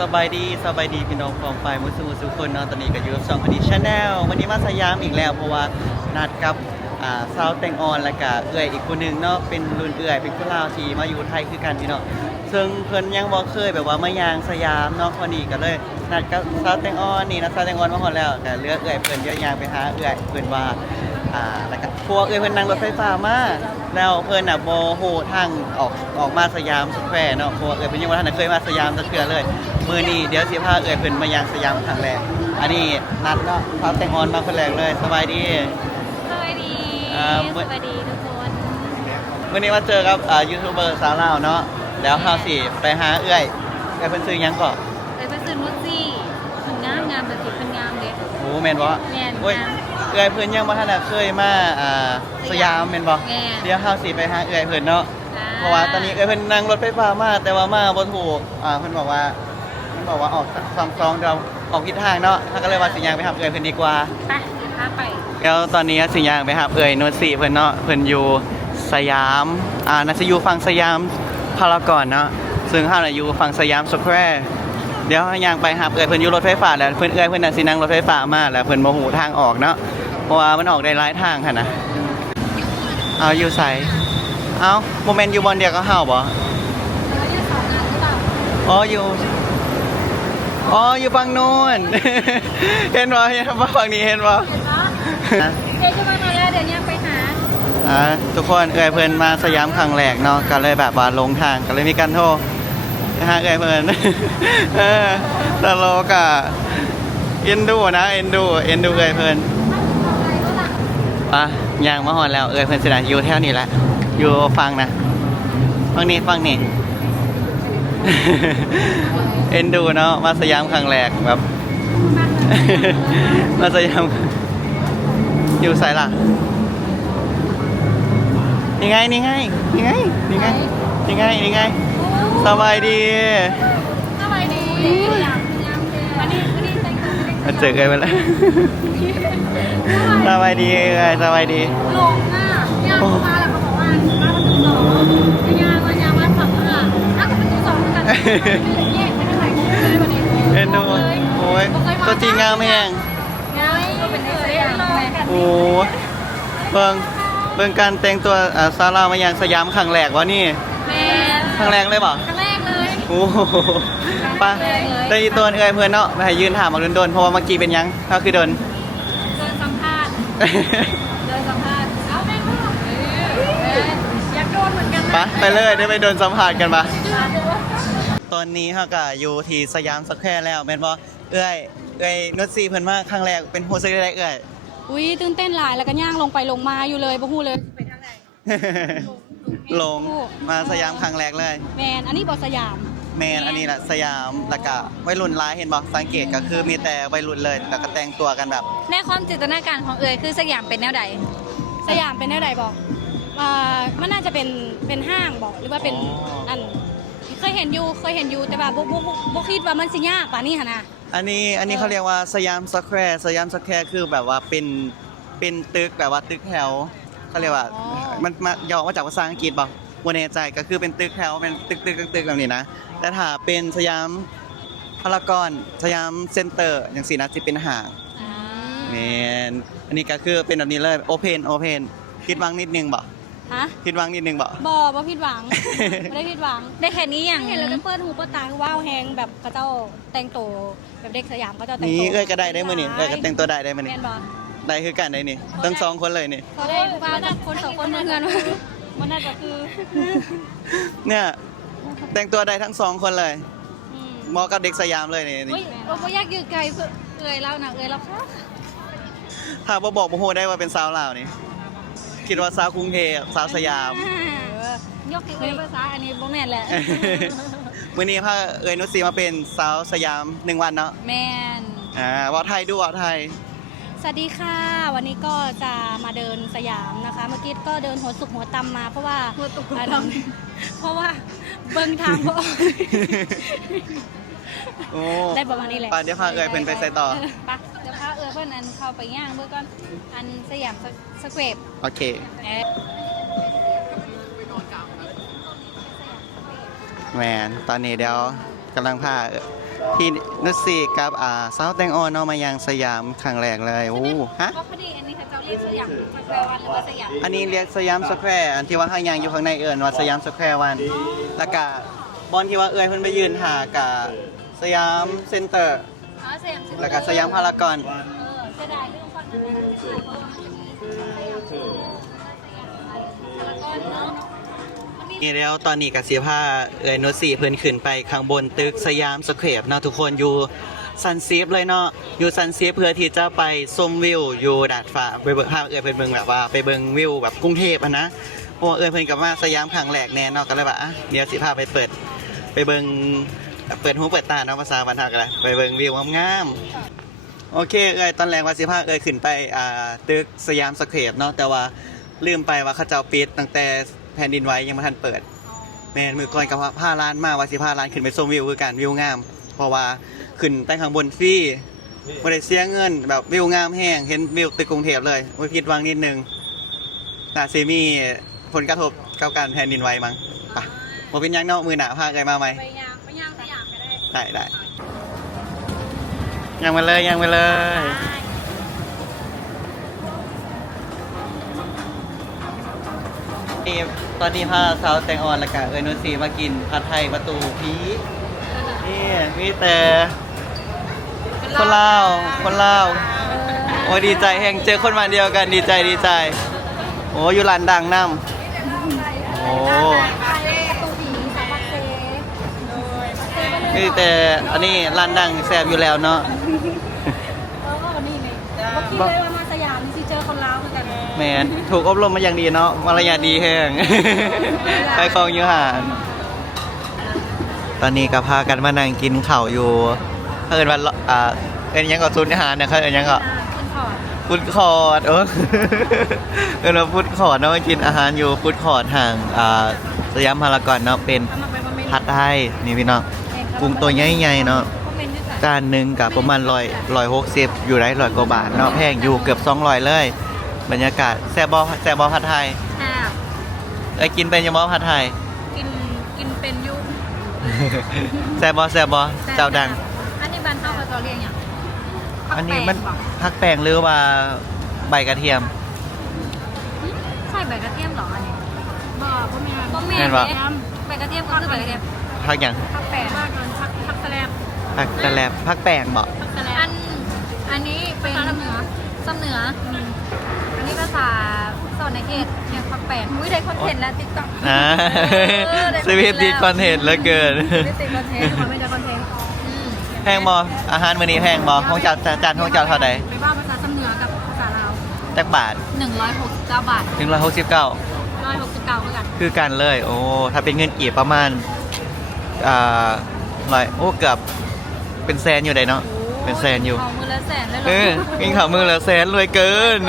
สบายดีพี่น้องของฝ่ายมุสลิมทุกคนเนาะตอนนี้ก็อยู่ช่องอดีชาแนลวันนี้มาสยามอีกแล้วเพราะว่านัดกับสาวแตงออนและก็เอื้อยอีกคนนึงเนาะเป็นรุ่นเอื้อยเป็นคนลาวที่มาอยู่ไทยคือกันพี่น้องซึ่งเพิ่นยังบ่เคยแบบว่ามายางสยามเนาะวันนี้ก็เลยนัดกับสาวแตงออนนี่นะสาวแตงออนมาฮอดแล้วก็เลือกเอื้อยเพิ่นเยอะยางไปหาเอื้อยเพิ่นว่าแล้วก็พวกเอื้อยเพิ่นนั่งรถไฟฟ้ามาแล้วเพิ่นน่ะบ่ฮู้ทางออกมาสยามสแควร์เนาะเพราะว่าเอื้อยเพิ่นยังบ่ทันได้เคยมาสยามสักเทื่อเลยมื้อนี้เดี๋ยวสิพาเอื้อยเพิ่นมายางสยามครั้งแรกอันนี้นัดเนาะสาวแตงออนมาคนแรกเลยสบายดี สวัสดีทุกคน วันนี้มาเจอกับยูทูบเบอร์สาวลาวเนาะแล้วเฮาสิไปหาเอื้อยเพิ่นซื้อหยังก่อน เลยไปซื้อนุชซี่มันงามแบบสิเป็นงามเด็ด โอ้แม่นบ่ แม่น โอ้ยเอื้อยเพิ่นยังบ่ทันได้เคยมาสยามแม่นบ่ แม่น เดี๋ยวเฮาสิไปหาเอื้อยเพิ่นเนาะเพราะว่าตอนนี้เอื้อยเพิ่นนั่งรถไฟฟ้ามาแต่ว่ามาบ่ถูกเพิ่นบอกว่าออก2เดี๋ยวออกผิดทางเนาะถ้าก็เลยว่าสิย่างไปหาเอื้อยเพิ่นดีกว่า ไปพาไป แล้วตอนนี้สิย่างไปหาเอื้อยโนสีเพิ่นเนาะเพิ่นอยู่สยามน่าจะอยู่ฝั่งสยามพารากอนเนาะซึ่งเฮาน่ะอยู่ฝั่งสยามสแควร์เดี๋ยวย่างไปหาเอื้อยเพิ่นอยู่รถไฟฟ้าแล้วเอื้อยเพิ่นน่ะสินั่งรถไฟฟ้ามาแล้วเพิ่นบ่ฮู้ทางออกเนาะเพราะว่ามันออกได้หลายทางหั่นน่ะเอาอยู่ไสเอาบ่แม่นอยู่บ่อนเดียวกับเฮาบ่อ๋ออยู่ฝั่งนู้น เห็นบ่ฝั่งนี้เห็นบ่ เดี๋ยวจะมาแล้วเดี๋ยวยังไปหา ทุกคนเอื้อยเพิ่นมาสยามครั้งแรกเนาะก็เลยแบบว่าลงทางก็เลยมีการโทรนะฮะเอื้อยเพิ่น ตลกอ่ะเอ็นดูนะเอ็นดูเอื้อยเพิ่นย่างมาฮอดแล้วเอื้อยเพิ่นสินะอยู่แถวนี้แหละอยู่ฝั่งนะฝั่งนี้ เอ็นดูเนาะมาสยามครั้งแรกแบบ มาสยามอยู่ไสล่ะนี่ไงสบายดี สบายดีวันนี้แต่งตัวไม่ได้ มาเจอกันไปแล้วสบายดีสบายดี ลงอ่ะย่างมาแล้วเขาบอกว่ามาประตูสองย่างมาขับอ่ะอ้าวกับประตูสองกันแยกไม่ได้ไหนเลยวันนี้ เอ็นดูโอ้ยตัวจริงงามแห้ง ก็เป็นเสื้อลอยกัน โอ้เบิ่งการแต่งตัวซาร่ามาอย่างสยามครั้งแรกวะนี่ แม่ ครั้งแรกเลยป่ะ ครั้งแรกเลย โอ้ปะได้ยีตัวเอื้อยเพื่อนเนาะไปให้ยืนถามมาโดนเพราะว่าเมื่อกี้เป็นยังก็คือโดน เดินสัมภาษณ์เอาแม่พ่ออยากโดนเหมือนกัน ปะไปเลยได้ไปโดนสัมผัสกันปะตอนนี้เขาก็อยู่ที่สยามสแควร์แล้วแม่นบ่เอื้อยนุชซีเพิ่นมาครั้งแรกเป็นโฮสต์ได้เอื้อย อุ้ยตื่นเต้นหลายแล้วก็ย่างลงไปลงมาอยู่เลยบ่ฮู้เลยไปทางไหน ลงมาสยามครั้งแรกเลย แมนอันนี้บ่สยาม แมนอันนี้แหละสยามแล้วก็วัยรุ่นหลายเห็นบ่สังเกตก็คือมีแต่วัยรุ่นเลยแล้วก็แต่งตัวกันแบบ ในความจินตนาการของเอ๋ยคือสยามเป็นแนวใดสยามเป็นแนวใดบอกมันน่าจะเป็นห้างบอกหรือว่าเป็นอันเคยเห็นอยู่แต่ว่าบ่คิดว่ามันสิยากป่านนี้หั่นน่ะ อันนี้เขาเรียกว่าสยามสแควร์คือแบบว่าเป็นตึกแบบว่าตึกแถวเขาเรียกว่ามันมาย่อมาจากภาษาอังกฤษบ่บ่แน่ใจก็คือเป็นตึกแถวเป็นตึกแบบนี้นะแต่ถ้าเป็นสยามพารากอนสยามเซ็นเตอร์จังซี่นะสิเป็นห้างแม่นอันนี้ก็คือเป็นแบบนี้เลยโอเพนคิดหวังนิดนึงบ่ ฮะ คิดหวังนิดนึงบ่ บ่ผิดหวัง ไม่ได้ผิดหวังได้แค่นี้อย่างเห็นแล้วก็เปิดหูเปิดตาว้าวแฮงแบบเขาเจ้าแต่งตัวแบบเด็กสยามเขาเจ้าแต่งตัว นี่เอ้ยก็ได้มื้อนี้เอ้ยก็แต่งตัวได้มื้อนี้ แม่นบ่ ได้คือกันได้นี่ทั้งสองคนเลยนี่ พอได้ว่าจากคนสองคนเงินมันน่าจะคือ เนี่ยแต่งตัวได้ทั้งสองคนเลยเหมาะกับเด็กสยามเลยนี่ เฮ้ยเราอยากยืดไกลเพื่อเอ่ยเรานะเอ่ยเราค่ะ ถ้าบ่บอกบ่ฮู้ได้ว่าเป็นสาวลาวนี่คิดว่าสาวกรุงเทพสาวสยาม ยกเอ่ยภาษาอันนี้บ่แม่นแหละ มื้อนี้พาเอ้ยนุชสีมาเป็นสาวสยาม1วันเนาะ แม่น ว่าไทยดูว่าไทย สวัสดีค่ะ วันนี้ก็จะมาเดินสยามนะคะ เมื่อกี้ก็เดินหัวสุกหัวตำมาเพราะว่าเพราะว่าเบิ่งทางบ่ โอ้ ได้ประมาณนี้แหละ ไปเดี๋ยวพาเอ้ยเพิ่นไปใส่ต่อ ไปเดี๋ยวพาเพิ่นอันเข้าไปย่างเบิ่งก่อนอันสยามสแควร์ โอเคแมนตอนนี้เดี๋ยวกำลังพา พี่นุชสีกับสาวแตงอ่อนเนาะมายังสยามครั้งแรกเลยโอ้ฮะ ก็พอดีอันนี้เขาเรียกสยามสแควร์วันหรือว่าสยาม อันนี้เรียกสยามสแควร์อันที่ว่าห้างยางอยู่ข้างในเอิญว่าสยามสแควร์วันแล้วก็บอลที่ว่าเอิญเพิ่นไปยืนหากับสยามเซ็นเตอร์ อ๋อสยาม แล้วก็สยามพารากอน เสียดายเรื่องฟังนั้นเพราะว่ามันจะมีสยามสยามพารากอนเนาะ นี่แล้วตอนนี้กับเสียผ้าเอิญนุชสีเพิ่นขึ้นไปข้างบนตึกสยามสแควร์เนาะทุกคนอยู่ซันเซฟเลยเนาะอยู่ซันเซฟเพื่อที่จะไปชมวิวอยู่ดาดฟ้าไปเบิ่งภาพเอิญเป็นเบิ่งแบบว่าไปเบิ่งวิวแบบกรุงเทพอะนะเพราะว่าเอิญเพิ่นกับมาสยามครั้งแรกแน่เนาะก็เลยว่าเดี๋ยวสิพาไปเบิ่งเปิดหูเปิดตาเนาะภาษาบรรทัดกันเลยไปเบิ่งวิวงามๆโอเคเอิญตอนแรกว่าสิพาเอิญขึ้นไปตึกสยามสแควร์เนาะแต่ว่าลืมไปว่าเขาเจ้าปิดตั้งแต่แผ่นดินไหวยังไม่ทันเปิดแม่นมือก่อนกับผ้าร้านมาว่าสิผ้าร้านขึ้นไปชมวิวคือกันวิวงาม เพราะว่าขึ้นไปข้างบนฟรีไม่ได้เสียเงินแบบวิวงามแห้งเห็นวิวตึกกรุงเทพเลยไม่ผิดหวังนิดนึงน่าซีมีผลกระทบกับการแผ่นดินไหวมั้งไปโมเป็นยังเนาะมือหนาพาใครมาไหม ไปยางสยามก็ได้ ได้ยังไปเลยยังไปเลยตอนนี้พาสาวแตงอ่อนและกะเอิญนุสีมากินผัดไทยประตูผีนี่มีแต่คนลาวโอ้ดีใจแห่งเจอคนมาเดียวกันดีใจโอ้อยู่ร้านดังน้ำโอ้นี่แต่อันนี้ร้านดังแซ่บอยู่แล้วเนาะ ก็นี่ไงก็คิดเลยว่ามาสยามนี่สิเจอคนลาวเหมือนกัน แมนถูกอบรมมาอย่างดีเนาะมารยาทดีแห้ง ไปคลองยูหานตอนนี้ก็พากันมานั่งกินข้าวอยู่เอิญว่าเอิญยังก็ซุนอาหารนะครับเอิญยังก็ฟุตคอร์ดเออ เอิญว่าฟุตคอร์ดเนาะมากินอาหารอยู่ฟุตคอร์ดห่างสยามพารากอนเนาะเป็นผัดไทยนี่พี่น้องกุ้งตัวใหญ่ๆเนาะจานหนึ่งกับประมาณ160อยู่ได้100 กว่าบาทเนาะแพงอยู่เกือบ200เลยบรรยากาศแซ่บผัดไทยไอ้กินเป็นยังบ่ผัดไทย กินเป็นยุ่ง แซ่บเจ้าดัง อันนี้บ้านเข้ากับตัวเรียงอย่าง อันนี้มันผักแป้งหรือว่าใบกระเทียม ใช่ใบกระเทียมหรออันนี้บ่แม่ แม่นบ่ ใบกระเทียมก็คือใบกระเทียม ผักอย่าง ผักแปงผักแสลบ ผักตะแลบผักแป้งบ่ อันนี้เป็นซ้ำเหนืออันนี้ภาษาสอนในเขตอย่างผักแปงอุ้ยได้คอนเทนต์แล้วติ๊กต็อก สวีทดีคอนเทนต์เหลือเกิน ไม่ติดคอนเทนต์มันไม่ได้คอนเทนต์ แพงบ่อาหารมื้อนี้แพงบ่ของเจ้าจานของเจ้าเท่าใด ไปบ้าภาษาซ้ำเหนือกับภาษาลาว จักบาท 169 บาท 169 169เหมือนกัน คือกันเลย โอ้ถ้าเป็นเงินกีบประมาณโอ้เกือบเป็นแสนอยู่ได้เนาะเป็นแสนอยู่ ของมือละแสนเลยเหร กินข้าวมือละแสนรวยเกิน